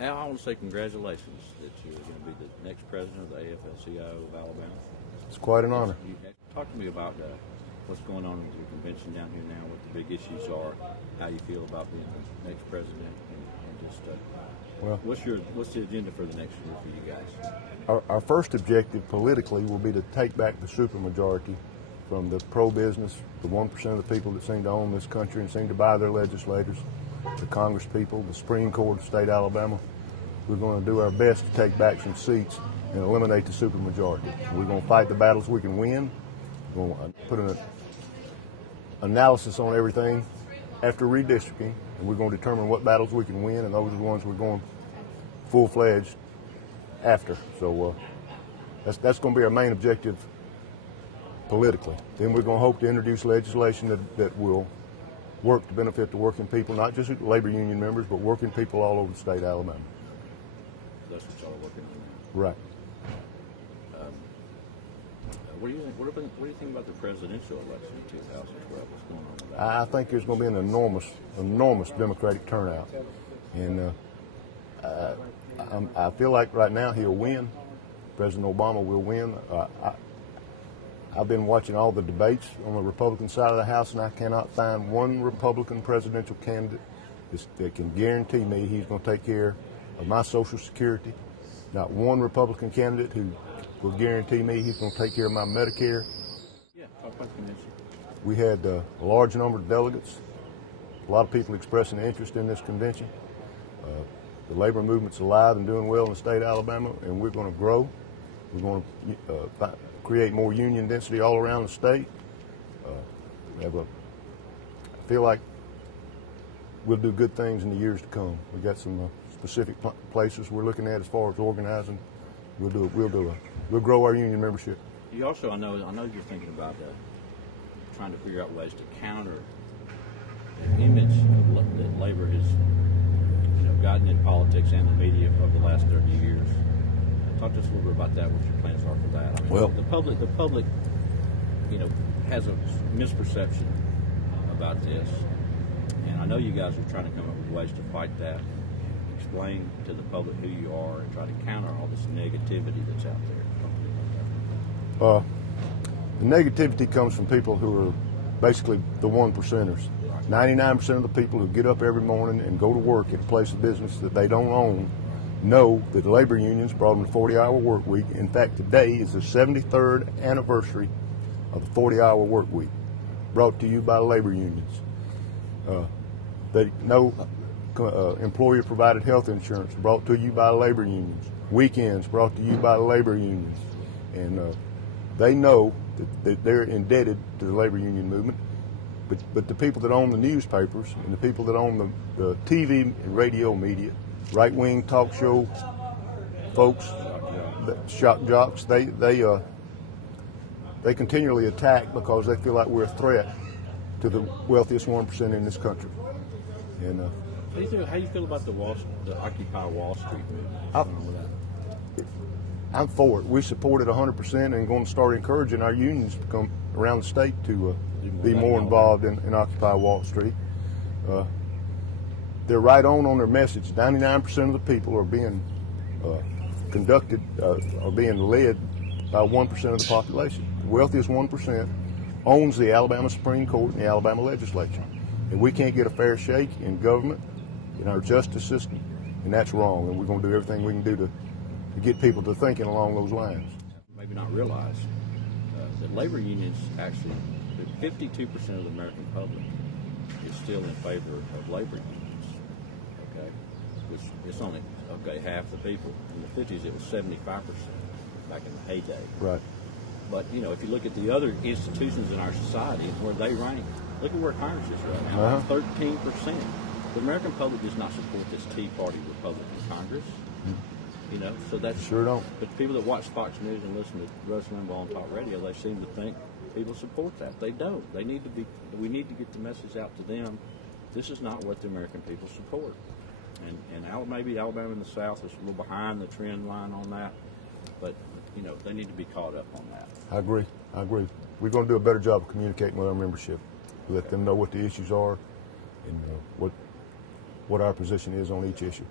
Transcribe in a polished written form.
Al, I want to say congratulations that you're going to be the next president of the AFL-CIO of Alabama. It's quite an honor. Talk to me about what's going on with your convention down here now, what the big issues are, how you feel about being the next president, and just what's the agenda for the next year for you guys? Our first objective politically will be to take back the supermajority from the pro-business, the 1% of the people that seem to own this country and seem to buy their legislators, the Congress people, the Supreme Court of State Alabama. We're going to do our best to take back some seats and eliminate the supermajority. We're going to fight the battles we can win. We're going to put an analysis on everything after redistricting, and we're going to determine what battles we can win, and those are the ones we're going full-fledged after. So that's going to be our main objective politically. Then we're going to hope to introduce legislation that will work to benefit the working people, not just labor union members, but working people all over the state of Alabama. That's what y'all are working on now. Right. What do you think about the presidential election in 2012? What's going on with that? I think there's going to be an enormous Democratic turnout, and I feel like right now he'll win. President Obama will win. I've been watching all the debates on the Republican side of the House, and I cannot find one Republican presidential candidate that can guarantee me he's going to take care of my Social Security. Not one Republican candidate who will guarantee me he's going to take care of my Medicare. Yeah, talk about the convention. We had a large number of delegates, a lot of people expressing interest in this convention. The labor movement's alive and doing well in the state of Alabama, and we're going to grow. We're going to create more union density all around the state. I feel like we'll do good things in the years to come. We've got some specific places we're looking at as far as organizing. We'll grow our union membership. You also, I know you're thinking about trying to figure out ways to counter the image that labor has gotten in politics and the media over the last 30 years. Talk to us a little bit about that, what your plans are for that. I mean, well, the public, has a misperception about this, and I know you guys are trying to come up with ways to fight that, explain to the public who you are, and try to counter all this negativity that's out there. The negativity comes from people who are basically the 1%ers. 99% of the people who get up every morning and go to work at a place of business that they don't own know that the labor unions brought them the 40-hour work week. In fact, today is the 73rd anniversary of the 40-hour work week, brought to you by labor unions. They know employer-provided health insurance brought to you by labor unions. Weekends brought to you by labor unions. And they know that they're indebted to the labor union movement. But the people that own the newspapers and the people that own the TV and radio media, right-wing talk show folks, the shock jocks, they continually attack because they feel like we're a threat to the wealthiest 1% in this country. And how do you feel about the Occupy Wall Street movement? I'm for it. We support it 100% and going to start encouraging our unions to come around the state to be more involved in Occupy Wall Street. They're right on their message. 99% of the people are being are being led by 1% of the population. The wealthiest 1% owns the Alabama Supreme Court and the Alabama legislature. And we can't get a fair shake in government, in our justice system, and that's wrong. And we're going to do everything we can do to get people to thinking along those lines. Maybe not realize that labor unions actually, 52% of the American public is still in favor of labor unions, okay? Which it's only, half the people. In the 50s, it was 75% back in the heyday. Right. But, if you look at the other institutions in our society and where they rank, look at where Congress is right now, 13%. The American public does not support this Tea Party Republican Congress. So that's sure don't. But people that watch Fox News and listen to Rush Limbaugh on talk radio, they seem to think people support that. They don't. We need to get the message out to them. This is not what the American people support. And maybe Alabama in the South is a little behind the trend line on that, but they need to be caught up on that. I agree. We're going to do a better job of communicating with our membership, let them know what the issues are and what our position is on each issue.